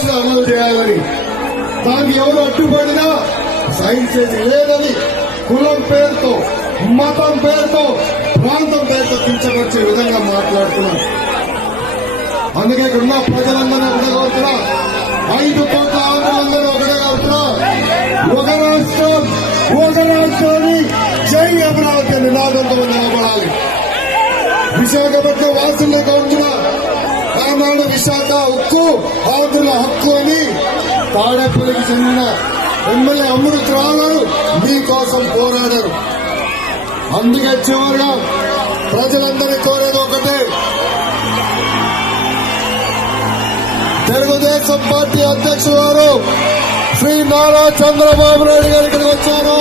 రోజులు అమలు చేయాలని, దానికి ఎవరు అడ్డుపడినా సహించేది లేదని కులం పేరుతో, మతం పేరుతో, ప్రాంతం పేరుతో కించపరిచే విధంగా మాట్లాడుతున్నారు. అందుకే ఇక్కడ ఉన్న ప్రజలందరూ ఒకటే కోరుతున్నా, 5 కోట్ల ఆంధ్రులందరూ ఒకటే కోరుతున్నా, ఒక రాష్ట్రం, ఒక రాష్ట్రాన్ని జై అమరావతి నినాదంతో నిలబడాలి. విశాఖపట్నం వాసుల్ని కోరుతున్నా, ఆనాడు విశాఖ ఉక్కు ఆంధ్రుల హక్కు అని తాడేపల్లికి చెందిన ఎమ్మెల్యే అమృత్ రావు గారు మీకోసం పోరాడారు. అందుకే చివరిగా ప్రజలందరినీ కోరేది ఒకటే, తెలుగుదేశం పార్టీ అధ్యక్షుడు గారు శ్రీ నారా చంద్రబాబు నాయుడు గారు ఇక్కడికి వచ్చారు.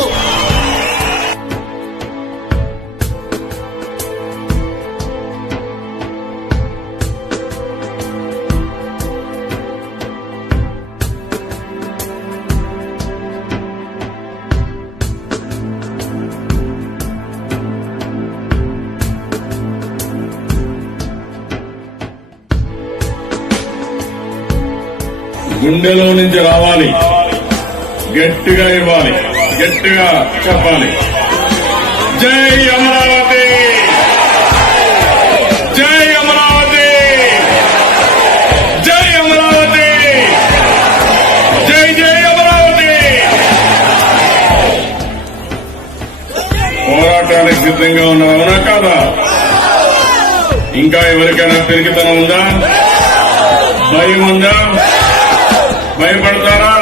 గుండెలో నుంచి రావాలి, గట్టిగా ఇవ్వాలి, గట్టిగా చెప్పాలి. జై అమరావతి, జై అమరావతి, జై అమరావతి, జై జై అమరావతి. పోరాటానికి సిద్ధంగా ఉన్నామా కాదా? ఇంకా ఎవరికైనా పెరిగితనం ఉందా? భయం ఉందా? భయపడతారా?